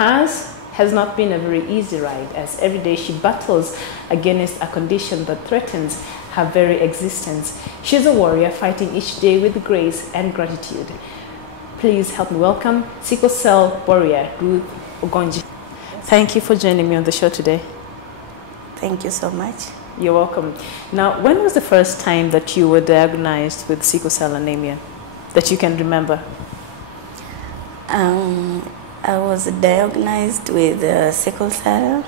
hers has not been a very easy ride, as every day she battles against a condition that threatens her very existence. She's a warrior fighting each day with grace and gratitude. Please help me welcome sickle cell warrior Ruth Ogonji. Thank you for joining me on the show today. Thank you so much. You're welcome. Now, when was the first time that you were diagnosed with sickle cell anemia that you can remember? I was diagnosed with sickle cell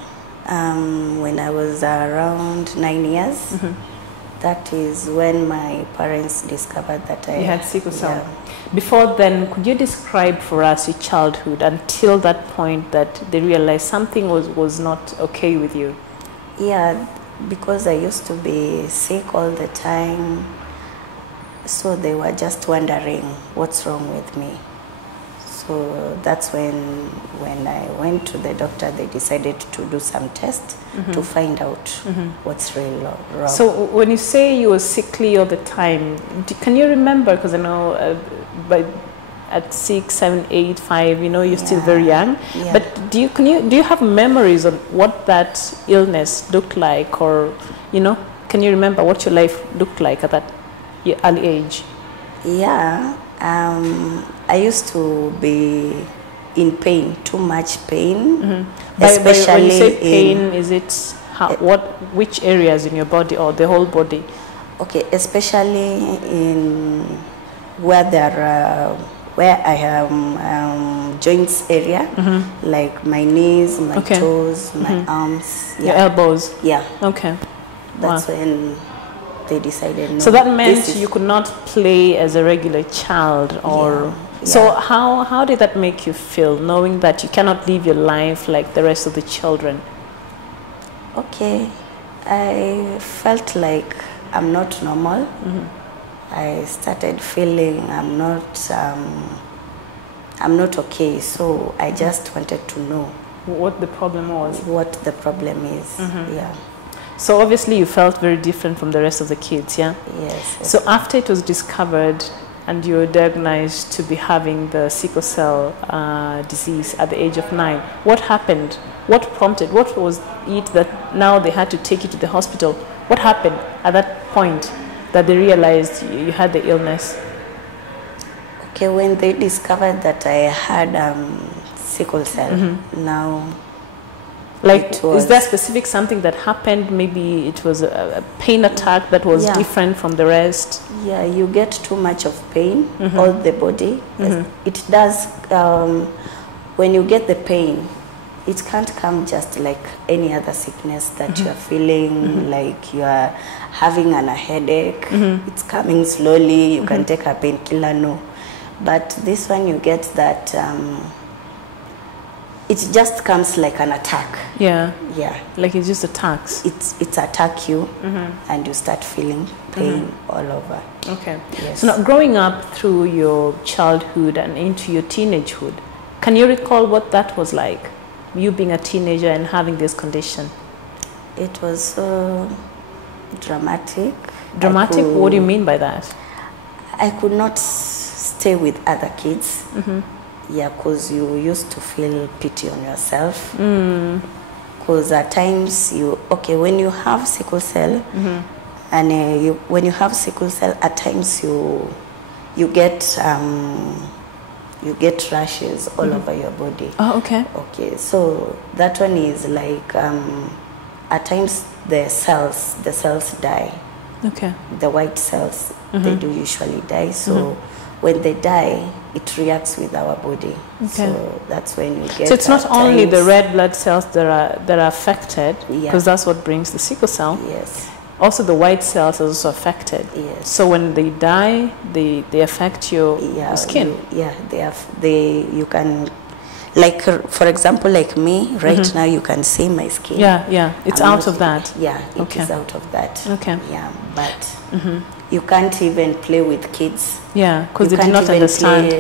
when I was around 9 years. Mm-hmm. That is when my parents discovered that I had sickle cell. Yeah. Before then, could you describe for us your childhood until that point that they realized something was not okay with you? Yeah, because I used to be sick all the time, so they were just wondering what's wrong with me. So that's when I went to the doctor, they decided to do some tests mm-hmm. to find out mm-hmm. what's really wrong. So when you say you were sickly all the time, can you remember, because I know at 6, 7, 8, 5, you know, you're still very young. Yeah. But do you have memories of what that illness looked like, or you know, can you remember what your life looked like at that early age? Yeah, I used to be in pain, too much pain, mm-hmm. Especially when you say pain, is it which areas in your body or the whole body? Okay, especially in where I have joints area, mm-hmm. like my knees, my toes, my mm-hmm. arms. Yeah. Your elbows? Yeah. Okay. That's when they decided no. So that meant you could not play as a regular child, or... Yeah. So how did that make you feel, knowing that you cannot live your life like the rest of the children? Okay. I felt like I'm not normal. Mm-hmm. I started feeling I'm not okay, so I just wanted to know what the problem was. What the problem is, mm-hmm. yeah. So obviously you felt very different from the rest of the kids, yeah? Yes. So after it was discovered and you were diagnosed to be having the sickle cell disease at the age of 9, what happened? What prompted? What was it that now they had to take you to the hospital? What happened at that point that they realized you had the illness? Okay, when they discovered that I had sickle cell, mm-hmm. now... Like, is there specific something that happened? Maybe it was a pain attack that was different from the rest? Yeah, you get too much of pain, mm-hmm. all the body. Mm-hmm. It does, when you get the pain, it can't come just like any other sickness that mm-hmm. you're feeling, mm-hmm. like you are having a headache. Mm-hmm. It's coming slowly, you mm-hmm. can take a painkiller, no. But this one you get that... it just comes like an attack. Yeah. Yeah. Like it just attacks. It's attack you, mm-hmm. and you start feeling pain mm-hmm. all over. Okay. Yes. So now growing up through your childhood and into your teenagehood, can you recall what that was like? You being a teenager and having this condition? It was so dramatic. Dramatic? What do you mean by that? I could not stay with other kids. Mm-hmm. Yeah, because you used to feel pity on yourself. Because at times when you have sickle cell, mm-hmm. and when you have sickle cell, at times you get rashes all mm-hmm. over your body. Oh, okay. Okay, so that one is like at times the cells die. Okay. The white cells, mm-hmm. they do usually die. So. Mm-hmm. When they die, it reacts with our body. Okay. So that's when you get. So it's not only the red blood cells that are affected, because that's what brings the sickle cell. Yes. Also, the white cells are also affected. Yes. So when they die, they affect your skin. You can, like for example, like me right mm-hmm. now, you can see my skin. Yeah. It's out of that. Yeah, it is out of that. Okay. Yeah, but. Mm-hmm. You can't even play with kids. Yeah, because they do not understand.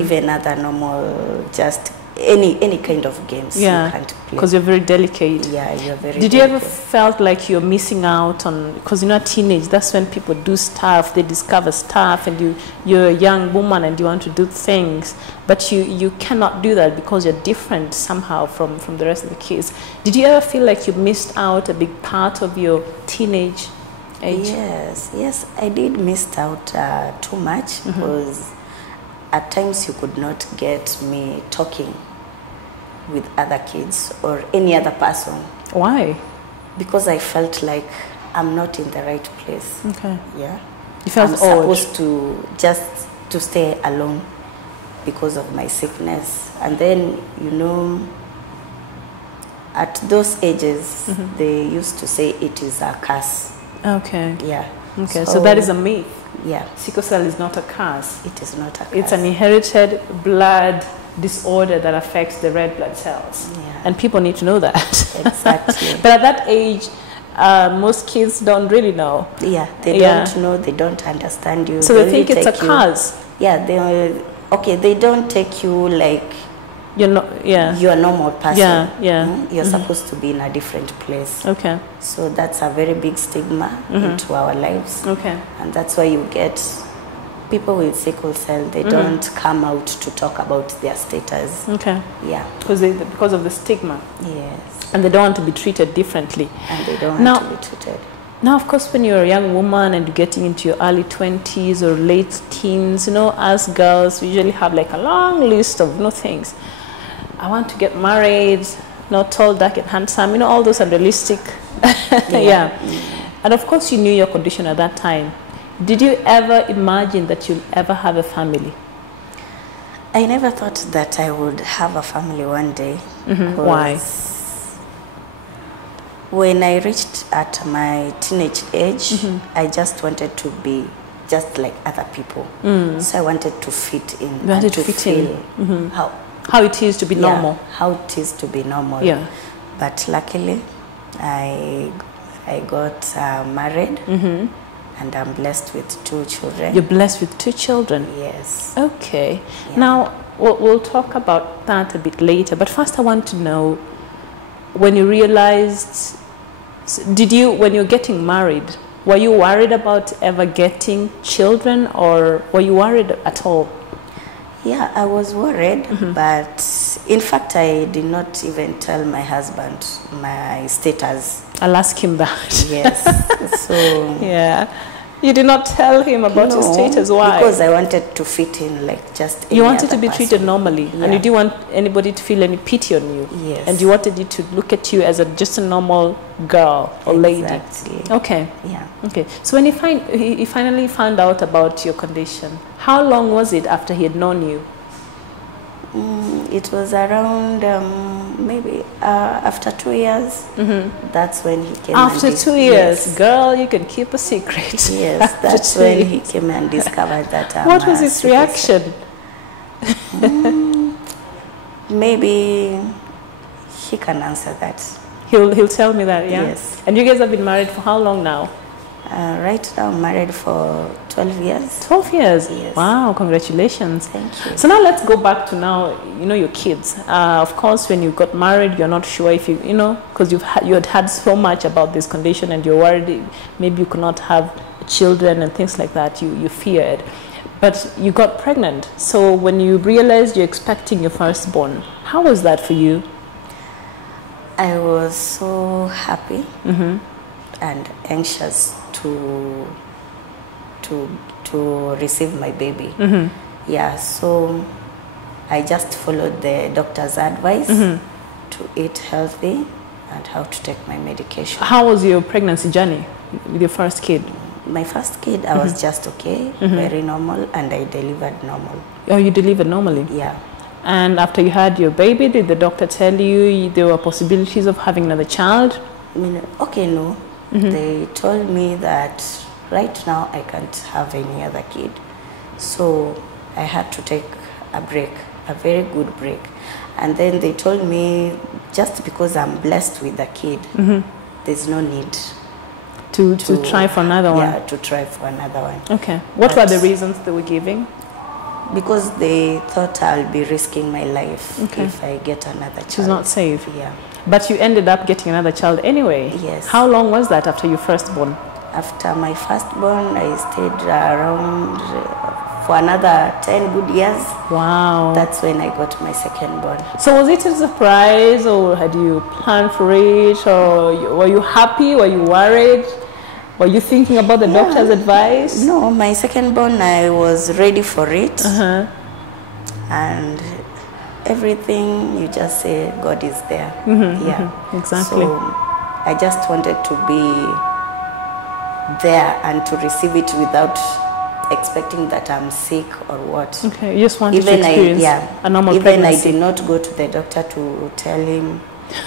Even other normal, just any kind of games you can't play. Because you're very delicate. Yeah, you're very Did delicate. you ever felt like you're missing out on, because you're not teenage, that's when people do stuff, they discover stuff, and you're a young woman and you want to do things, but you cannot do that because you're different somehow from the rest of the kids. Did you ever feel like you missed out a big part of your teenage age? Yes, I did miss out too much, because at times you could not get me talking with other kids or any other person. Why? Because I felt like I'm not in the right place. Okay. Yeah. You felt I'm supposed to just to stay alone because of my sickness. And then, you know, at those ages, they used to say it is a curse. Okay. Yeah. Okay, so that is a myth. Yeah. Sickle cell is not a curse. It is not a curse. It's an inherited blood disorder that affects the red blood cells. Yeah. And people need to know that. Exactly. But at that age, most kids don't really know. Yeah, they don't know, they don't understand you. So they think it's a curse. Yeah, they don't take you like you're a normal person. Yeah. You're supposed to be in a different place. Okay. So that's a very big stigma into our lives. Okay. And that's why you get people with sickle cell, they don't come out to talk about their status. Okay. Yeah. Because of the stigma. Yes. And they don't want to be treated differently. And they don't want to be treated. Now, of course, when you're a young woman and you're getting into your early 20s or late teens, you know, as girls, we usually have like a long list of things. I want to get married, tall, dark, and handsome, all those unrealistic. Yeah. And of course, you knew your condition at that time. Did you ever imagine that you'll ever have a family? I never thought that I would have a family one day. Why? When I reached at my teenage age, I just wanted to be just like other people. So I wanted to fit in. You wanted to fit in. How it is to be normal. How it is to be normal. Yeah. But luckily, I got married, and I'm blessed with 2 children. You're blessed with 2 children? Yes. Okay. Yeah. Now, we'll talk about that a bit later. But first I want to know, when you realized, when you're getting married, were you worried about ever getting children, or were you worried at all? Yeah, I was worried, but in fact, I did not even tell my husband my status. I'll ask him that. Yes. So yeah, you did not tell him about your status. Why? Because I wanted to fit in like just any you wanted other to be person. treated normally, and you didn't want anybody to feel any pity on you. Yes. And you wanted you to look at you as just a normal girl or lady. Exactly. Okay. Yeah. Okay. So when he finally found out about your condition, how long was it after he had known you? It was around maybe after 2 years. That's when he came. After 2 years, yes. Girl, you can keep a secret. Yes, that's when he came and discovered that. What was his reaction? Maybe he can answer that. He'll tell me that. Yeah. Yes. And you guys have been married for how long now? Right now, I'm married for 12 years. 12 years? Yes. Wow, congratulations. Thank you. So now let's go back to now, your kids. Of course, when you got married, you're not sure if because you had had so much about this condition and you're worried maybe you could not have children and things like that, you feared. But you got pregnant. So when you realized you're expecting your firstborn, how was that for you? I was so happy and anxious to receive my baby. Yeah, so I just followed the doctor's advice to eat healthy and how to take my medication. How was your pregnancy journey with your first kid? My first kid, I was just okay, very normal, and I delivered normal. Oh, you delivered normally? Yeah. And after you had your baby, did the doctor tell you there were possibilities of having another child? Okay, no. They told me that right now I can't have any other kid. So I had to take a break, a very good break. And then they told me just because I'm blessed with a kid, there's no need to try for another one. Yeah, to try for another one. Okay. What were the reasons they were giving? Because they thought I'll be risking my life if I get another child. She's not safe. Yeah. But you ended up getting another child anyway. Yes. How long was that after your firstborn? After my firstborn, I stayed around for another 10 good years. Wow. That's when I got my secondborn. So was it a surprise, or had you planned for it, or were you happy? Were you worried? Were you thinking about the doctor's advice? No, my secondborn, I was ready for it. And everything, you just say God is there. Exactly. So I just wanted to be there and to receive it without expecting that I'm sick or what. Okay, you just wanted to experience a normal pregnancy. I did not go to the doctor to tell him,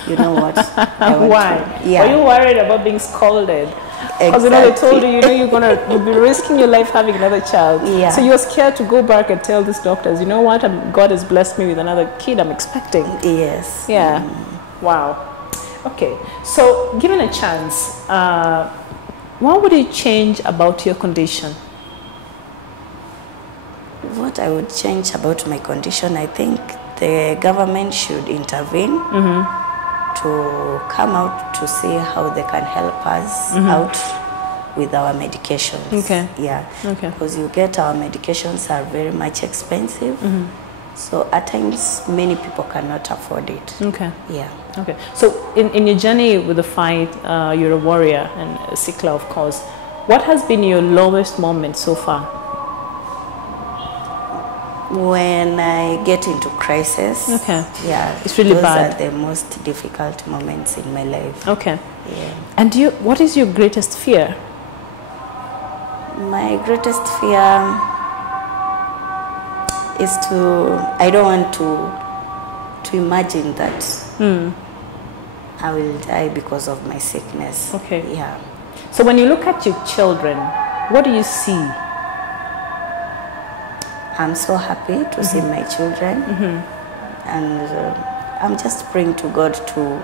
you know what. Why? Were you worried about being scolded? Because they told you, you'll be risking your life having another child. Yeah. So you were scared to go back and tell these doctors, you know what, God has blessed me with another kid I'm expecting. Yes. Yeah. Wow. Okay. So given a chance, what would you change about your condition? What I would change about my condition, I think the government should intervene to come out to see how they can help us out with our medications. Okay. Yeah. Okay. Because you get our medications are very much expensive. So at times, many people cannot afford it. Okay. Yeah. Okay. So in your journey with the fight, you're a warrior and a SICKLE, of course. What has been your lowest moment so far? When I get into crisis. Okay. Yeah. It's really bad. Those are the most difficult moments in my life. Okay. Yeah. And what is your greatest fear? My greatest fear is I don't want to imagine that I will die because of my sickness. Okay. Yeah. So when you look at your children, what do you see? I'm so happy to see my children, and I'm just praying to God to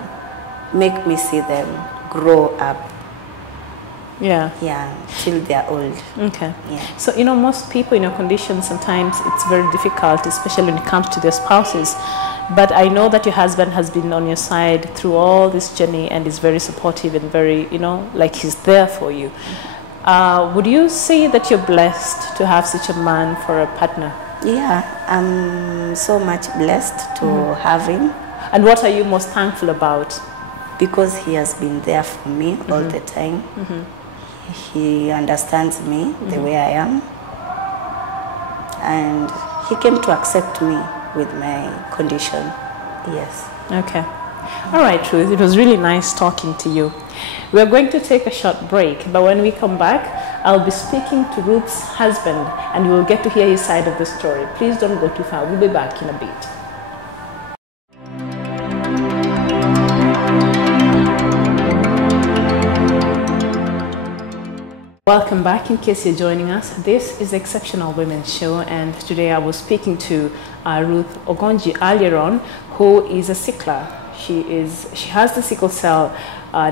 make me see them grow up. Yeah. Yeah, till they're old. Okay. Yeah. So, most people in your condition, sometimes it's very difficult, especially when it comes to their spouses. But I know that your husband has been on your side through all this journey and is very supportive and very, like he's there for you. Would you say that you're blessed to have such a man for a partner? Yeah, I'm so much blessed to have him. And what are you most thankful about? Because he has been there for me all the time. He understands me the way I am. And he came to accept me with my condition. Yes. Okay. All right, Ruth, it was really nice talking to you. We are going to take a short break, but when we come back, I'll be speaking to Ruth's husband and you will get to hear his side of the story. Please don't go too far. We'll be back in a bit. Welcome back. In case you're joining us, this is the Exceptional Women Show, and today I was speaking to Ruth Ogonji earlier on, who is a SICKLE. She has the sickle cell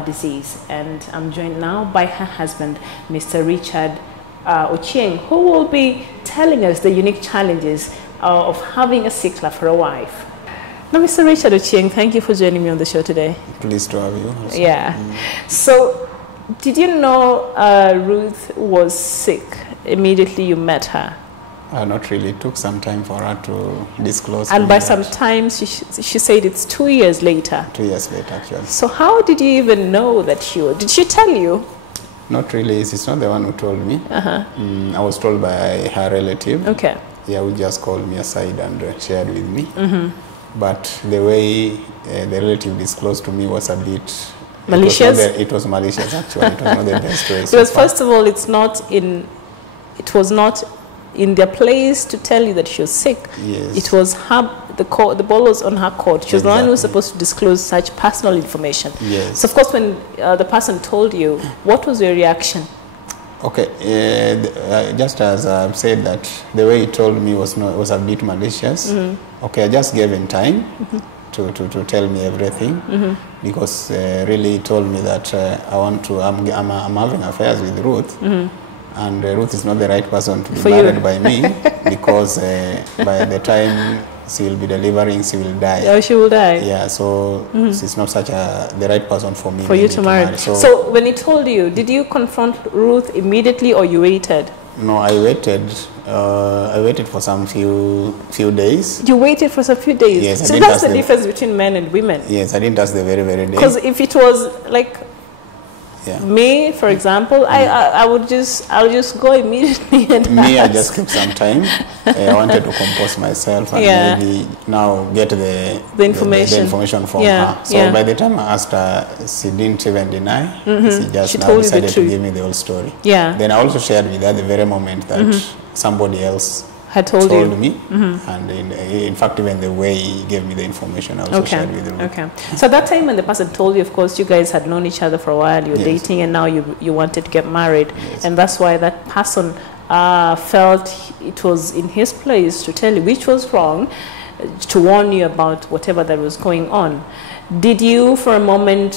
disease, and I'm joined now by her husband, Mr. Richard Ochieng, who will be telling us the unique challenges of having a SICKLE for a wife. Now, Mr. Richard Ochieng, thank you for joining me on the show today. Pleased to have you also. Yeah. So, did you know Ruth was sick immediately you met her? Not really. It took some time for her to disclose. And by some time, she said it's 2 years later. 2 years later, actually. So how did you even know that did she tell you? Not really. It's not the one who told me. I was told by her relative. Okay. Yeah, who just called me aside and shared with me. But the way the relative disclosed to me was a bit malicious. It was malicious, actually. It was not the best way. Because first of all, it was not in their place to tell you that she was sick. Yes. It was the ball was on her court. She was the one who was supposed to disclose such personal information. Yes. So of course, when the person told you, what was your reaction? Okay, just as I've said that the way he told me was a bit malicious. Okay, I just gave him time to tell me everything, because really he told me that I'm having affairs with Ruth, and Ruth is not the right person to be married by me because by the time she will be delivering, she will die. Oh, she will die. Yeah, so she's not such the right person for me. For you to marry. So when he told you, did you confront Ruth immediately or you waited? No, I waited. I waited for some few days. You waited for some few days? Yes. So that's the difference between men and women? Yes, I didn't ask the very day. Because if it was like me, for example, I'll just go immediately and I just kept some time. I wanted to compose myself and maybe now get the information from her. So by the time I asked her, she didn't even deny. She just now decided to give me the whole story. Yeah. Then I also shared with her the very moment that somebody else had told me, and in fact, even the way he gave me the information, I also shared with her. Okay. So that time when the person told you, of course, you guys had known each other for a while, you were dating, and now you wanted to get married, and that's why that person felt it was in his place to tell you which was wrong, to warn you about whatever that was going on. Did you, for a moment,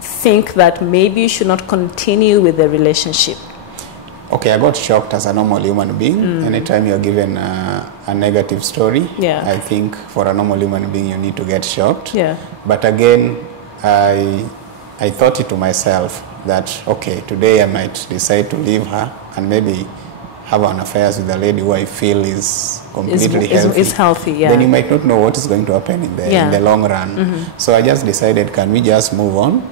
think that maybe you should not continue with the relationship? Okay, I got shocked as a normal human being. Anytime you're given a negative story, I think for a normal human being you need to get shocked. Yeah. But again, I thought it to myself that, okay, today I might decide to leave her and maybe have an affair with a lady who I feel is completely healthy. Is healthy, yeah. Then you might not know what is going to happen in the long run. So I just decided, can we just move on?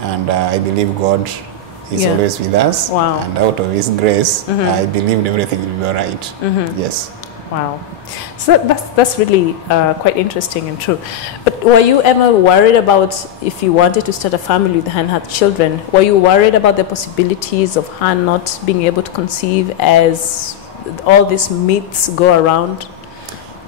And I believe God is always with us, and out of His grace, I believed everything will be all right. Yes. Wow. So that's really quite interesting and true. But were you ever worried about, if you wanted to start a family with her and have children, were you worried about the possibilities of her not being able to conceive as all these myths go around?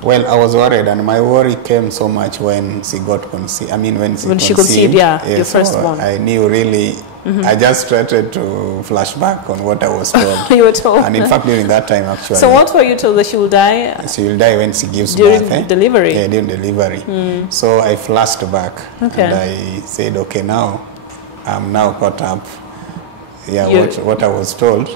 Well, I was worried, and my worry came so much when she got conceived. I mean, when she conceived, your firstborn. I knew really. I just started to flash back on what I was told. You were told. And in fact, during that time, actually. So what were you told, that she will die? She will die when she gives birth. During delivery? Yeah, during delivery. So I flashed back, and I said, okay, now I'm now caught up. Yeah, what I was told,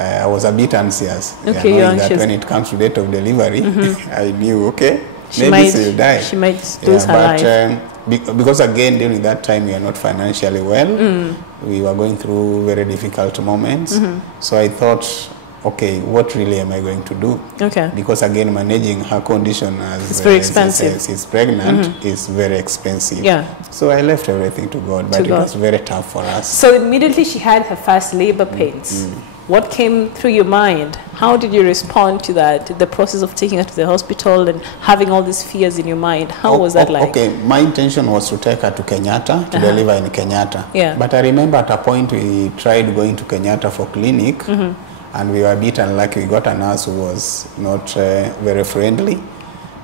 I was a bit anxious. Okay, knowing that when it comes to date of delivery, I knew, okay, maybe she will die. She might lose her life. Because again, during that time, we are not financially well. We were going through very difficult moments. So I thought, okay, what really am I going to do? Okay. Because again, managing her condition as it's very expensive. She's pregnant is very expensive. Yeah. So I left everything to God, but it was very tough for us. So immediately she had her first labor pains. What came through your mind? How did you respond to that? The process of taking her to the hospital and having all these fears in your mind. How was that like? Okay, my intention was to take her to Kenyatta, to deliver in Kenyatta. Yeah. But I remember at a point we tried going to Kenyatta for clinic, and we were a bit unlucky. We got a nurse who was not very friendly,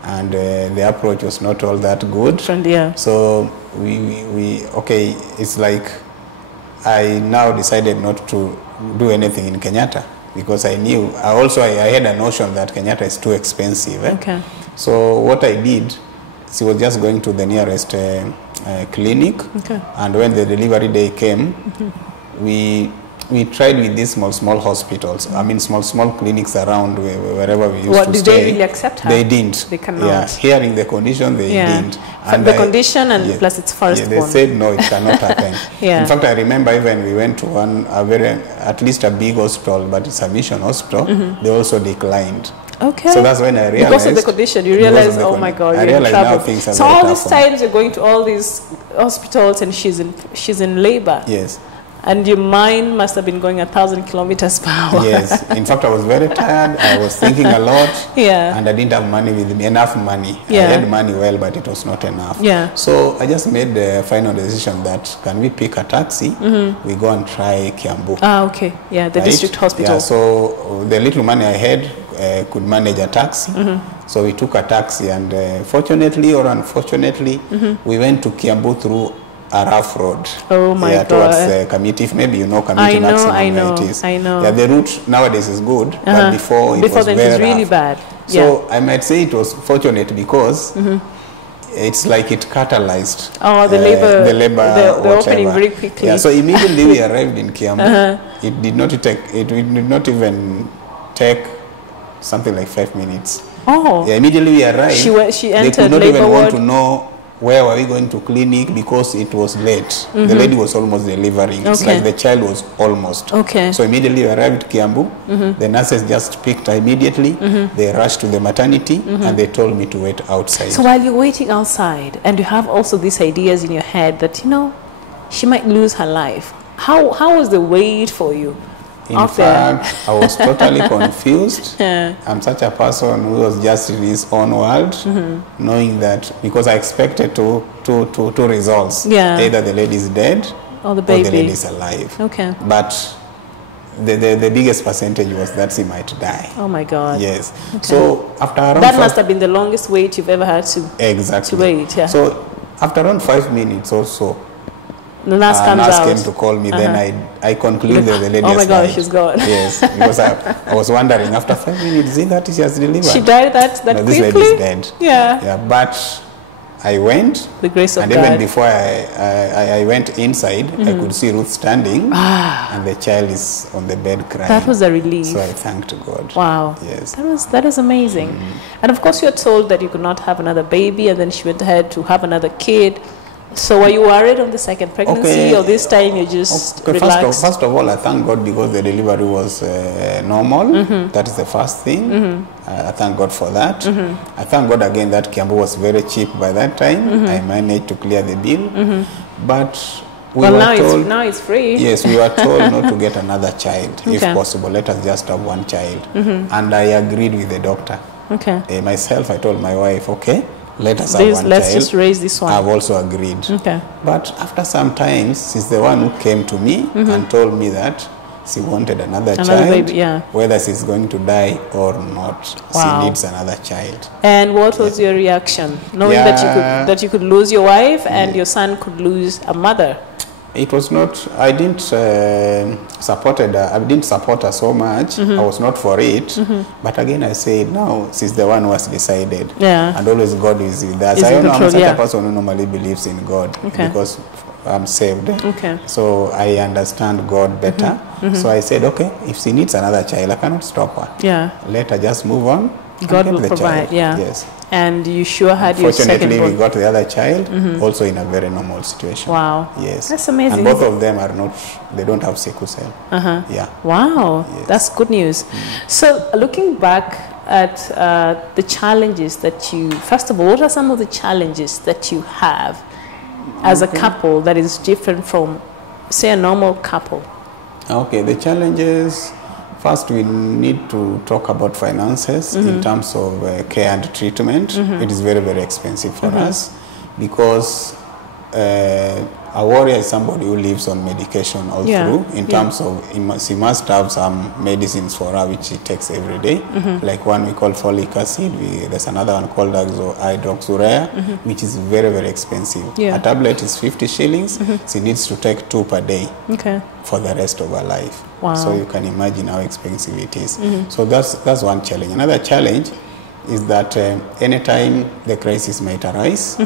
and the approach was not all that good. So okay, it's like I now decided not to do anything in Kenyatta, because I knew, I had a notion that Kenyatta is too expensive. Okay. So what I did, she was just going to the nearest clinic, and when the delivery day came, we tried with these small hospitals. I mean, small clinics around wherever we used to stay. Did they really accept her? They didn't. They cannot. Yeah, hearing the condition, they didn't. And the condition and plus it's firstborn. Yeah, they said no, it cannot happen. In fact, I remember even we went to at least a big hospital, but it's a mission hospital. They also declined. Okay. So that's when I realized. Because of the condition, you realize, oh my God, you're in trouble. Now things are so all these times you're going to all these hospitals and she's in labor. Yes. And your mind must have been going 1,000 kilometers per hour. Yes. In fact, I was very tired. I was thinking a lot. Yeah. And I didn't have money with me, enough money. I had money well, but it was not enough. Yeah. So I just made the final decision that, can we pick a taxi? We go and try Kiambu. Ah, okay. Yeah, the district hospital. Yeah, so the little money I had could manage a taxi. So we took a taxi, and fortunately or unfortunately, we went to Kiambu through a rough road. Oh my God. Towards Kamiti. If maybe you know Kamiti maximum. I know. Yeah, the route nowadays is good, but before it was very really bad. So I might say it was fortunate because it's like it catalyzed. Oh, the labor, the opening very quickly. Yeah, so immediately we arrived in Kiambu. It did not even take something like 5 minutes. Oh. Yeah, immediately we arrived. She entered they could not labor even ward. want to know where were we going to clinic because it was late. The lady was almost delivering. It's like the child was almost. Okay. So immediately we arrived at Kiambu. The nurses just picked her immediately. They rushed to the maternity and they told me to wait outside. So while you're waiting outside and you have also these ideas in your head that, you know, she might lose her life, how was the wait for you? In fact, I was totally confused. I'm such a person who was just in his own world, knowing that because I expected two results. Either the lady is dead or the baby is alive. Okay. But the biggest percentage was that she might die. Oh my God. Yes. Okay. So after around that must have been the longest wait you've ever had to wait. Yeah. So after around 5 minutes or so, the nurse comes out. Came to call me. Then I concluded the lady has Oh my God, died. she's gone. Yes, because I was wondering after 5 minutes, is that she has delivered? She died that quickly? This lady is dead. Yeah. Yeah, but I went. The grace of God. And even before I went inside, I could see Ruth standing, and the child is on the bed crying. That was a relief. So I thanked God. Wow. Yes. That is amazing. And of course, you were told that you could not have another baby, and then she went ahead to have another kid. So were you worried on the second pregnancy, or this time you just relaxed? First of all, I thank God because the delivery was normal. That is the first thing. I thank God for that. I thank God again that Kiambu was very cheap by that time. I managed to clear the bill. But we were told... now it's free. Yes, we were told not to get another child. If possible, let us just have one child. And I agreed with the doctor. Okay. Myself, I told my wife, okay, let us have one child. Let's just raise this one. I've also agreed. Okay. But after some time, she's the one who came to me and told me that she wanted another child, baby, yeah. whether she's going to die or not. Wow. She needs another child. And what was your reaction, knowing that you could lose your wife and your son could lose a mother? It was not. I didn't support her so much. I was not for it. But again, I said, no, she's the one who has decided. Yeah. And always God is with us. I know I'm such a person who normally believes in God because I'm saved. Okay. So I understand God better. So I said, okay, if she needs another child, I cannot stop her. Yeah. Let her just move on. God will provide. Child. Yeah. Yes. And you sure had your second Fortunately, born. we got the other child also in a very normal situation. Wow. Yes. That's amazing. And both of them they don't have sickle cell. Yeah. Wow. Yes. That's good news. So looking back at the challenges that first of all, what are some of the challenges that you have as a couple that is different from, say, a normal couple? Okay, the challenges... First, we need to talk about finances in terms of care and treatment. It is very, very expensive for us because a warrior is somebody who lives on medication all through. In terms of, she must have some medicines for her which she takes every day. Like one we call folic acid. There's another one called hydroxyurea, which is very, very expensive. A tablet is 50 shillings. She needs to take 2 per day for the rest of her life. Wow. So you can imagine how expensive it is. So that's one challenge. Another challenge is that anytime the crisis might arise,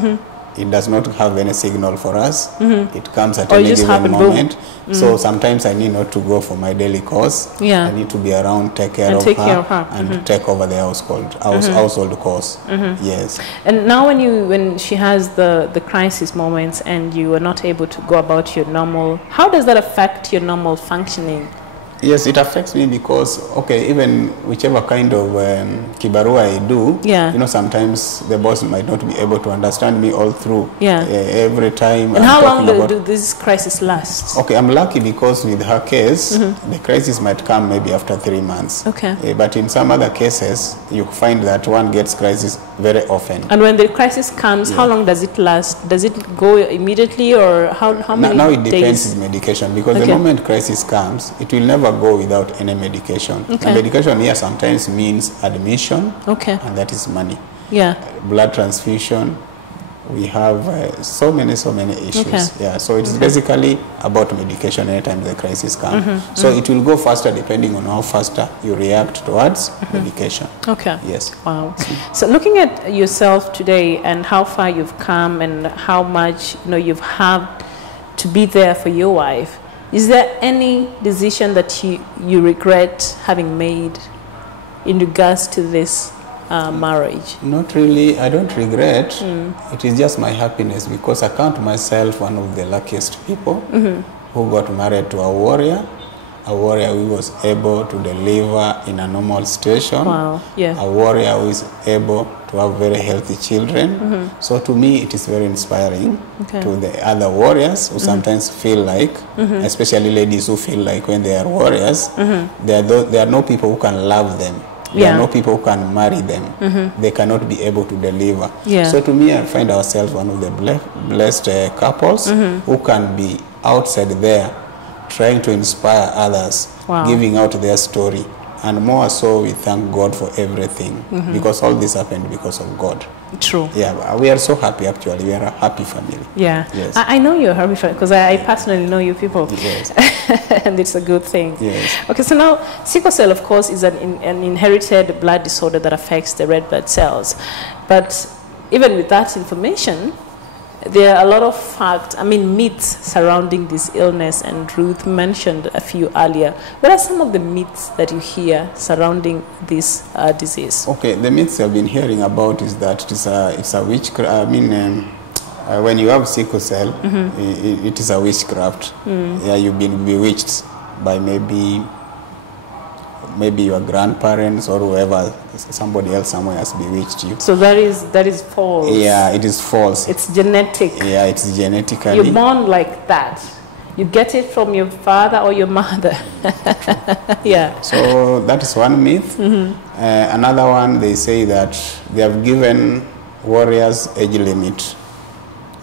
it does not have any signal for us. It comes at any given moment. So sometimes I need not to go for my daily course. I need to be around, take care of her, and take over the household course. Yes. And now when she has the crisis moments and you are not able to go about your normal, how does that affect your normal functioning? Yes, it affects me because, okay, even whichever kind of kibarua I do, you know, sometimes the boss might not be able to understand me all through. Every time. And how long do this crisis last? Okay, I'm lucky because with her case, the crisis might come maybe after 3 months. Okay. But in some other cases, you find that one gets crisis very often. And when the crisis comes, how long does it last? Does it go immediately or how many days? Now it depends on medication because the moment crisis comes, it will never go without any medication. And medication here sometimes means admission, and that is money. Blood transfusion, we have so many issues. Okay. Yeah, so it's basically about medication anytime the crisis comes. So it will go faster depending on how faster you react towards medication. Okay. Yes. Wow. So looking at yourself today and how far you've come and how much you've had to be there for your wife, is there any decision that you regret having made in regards to this marriage? Not really. I don't regret. It is just my happiness, because I count myself one of the luckiest people who got married to a warrior who was able to deliver in a normal situation. Wow. Yeah. A warrior who is able to have very healthy children. So to me, it is very inspiring to the other warriors who sometimes feel like, especially ladies who feel like when they are warriors, there are no people who can love them. There are no people who can marry them. They cannot be able to deliver. So to me, I find ourselves one of the blessed couples who can be outside there trying to inspire others, giving out their story. And more so, we thank God for everything, because all this happened because of God. True. Yeah, we are so happy actually. We are a happy family. Yeah. Yes. I know you're a happy family because I personally know you people. Yes. And it's a good thing. Yes. Okay, so now sickle cell, of course, is an inherited blood disorder that affects the red blood cells. But even with that information, there are a lot of myths surrounding this illness, and Ruth mentioned a few earlier. What are some of the myths that you hear surrounding this disease? Okay, the myths I've been hearing about is that it's a witchcraft. When you have sickle cell, it is a witchcraft. Yeah, you've been bewitched by maybe your grandparents or whoever, somebody else somewhere has bewitched you. So that is false. Yeah, it is false. It's genetic. Yeah, it's genetically. You're born like that. You get it from your father or your mother. Yeah. So that is one myth. Another one, they say that they have given warriors age limit.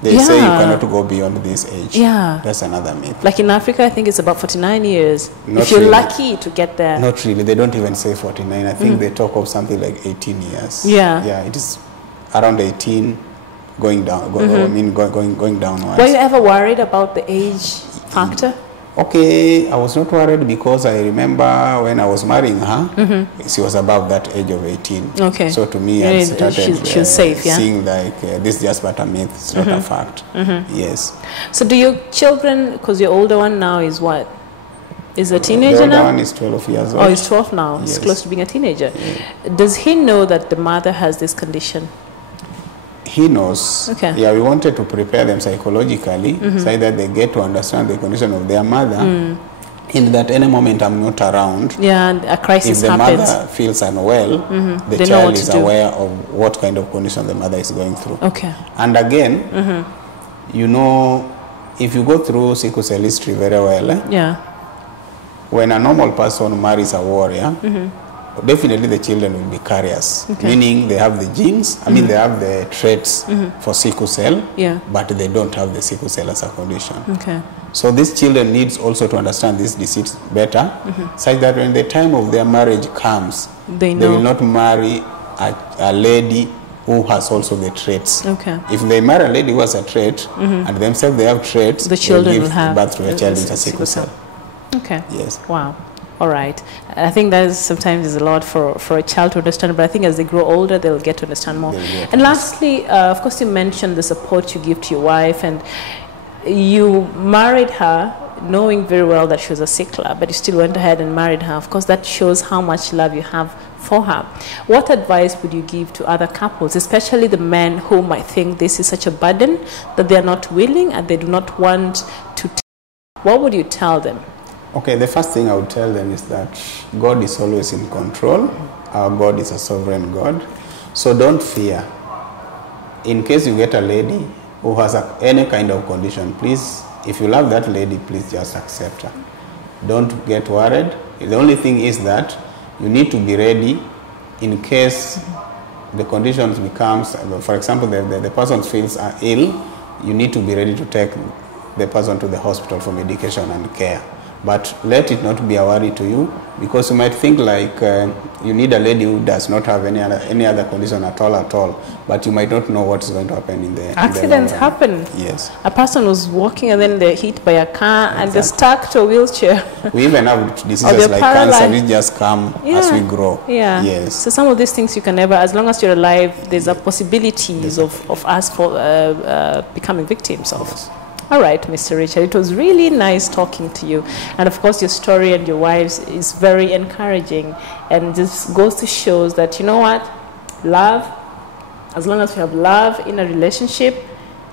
They say you cannot go beyond this age. Yeah. That's another myth. Like in Africa, I think it's about 49 years. Not if you're really. lucky to get there. Not really. They don't even say 49. I think they talk of something like 18 years. Yeah. Yeah, it is around 18 going down. Going downwards. Were you ever worried about the age factor? Okay, I was not worried because I remember when I was marrying her, she was above that age of 18. Okay. So to me, I started she was safe, yeah? seeing like this is just but a myth, it's not a fact. Yes. So do your children, because your older one now is what? Is a teenager now? The older one is 12 years old. Oh, he's 12 now. Yes. He's close to being a teenager. Yeah. Does he know that the mother has this condition? He knows. Okay. Yeah, we wanted to prepare them psychologically so that they get to understand the condition of their mother. In that any moment I'm not around. Yeah, and a crisis if the happens. mother feels unwell, the They know child what to is do. aware of what kind of condition the mother is going through. Okay. And again, you know, if you go through sickle cell history very well, Yeah. when a normal person marries a warrior, definitely the children will be carriers, meaning they have the genes, they have the traits for sickle cell, but they don't have the sickle cell as a condition. Okay. So these children needs also to understand this disease better, such that when the time of their marriage comes, They they will know. not marry a lady who has also the traits. Okay. If they marry a lady who has a trait, and themselves they have traits, The children they will give have birth to a child with the a sickle cell. Okay. Yes. Wow. All right. I think that is sometimes is a lot for a child to understand, but I think as they grow older, they'll get to understand more. And lastly, of course, you mentioned the support you give to your wife, and you married her knowing very well that she was a sickler, but you still went ahead and married her. Of course, that shows how much love you have for her. What advice would you give to other couples, especially the men who might think this is such a burden that they are not willing and they do not want to take? What would you tell them? Okay, the first thing I would tell them is that God is always in control. Our God is a sovereign God. So don't fear. In case you get a lady who has any kind of condition, please, if you love that lady, please just accept her. Don't get worried. The only thing is that you need to be ready in case the conditions becomes, for example, the person feels ill, you need to be ready to take the person to the hospital for medication and care. but let it not be a worry to you, because you might think like you need a lady who does not have any other condition at all, but you might not know what's going to happen in the accidents happen. Yes. A person was walking and then they're hit by a car and they're stuck to a wheelchair. We even have diseases like cancer which just come as we grow. Yeah. Yes. So some of these things you can never, as long as you're alive, there's a possibilities of us becoming victims of. Yes. All right, Mr. Richard, it was really nice talking to you. And of course, your story and your wives is very encouraging, and just goes to show that, you know what, love, as long as you have love in a relationship,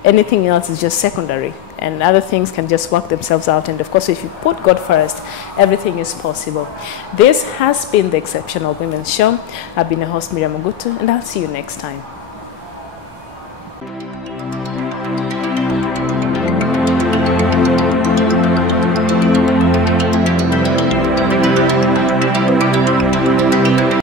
anything else is just secondary, and other things can just work themselves out. And of course, if you put God first, everything is possible. This has been the Exceptional Women's Show. I've been your host, Miriam Ogutu, and I'll see you next time.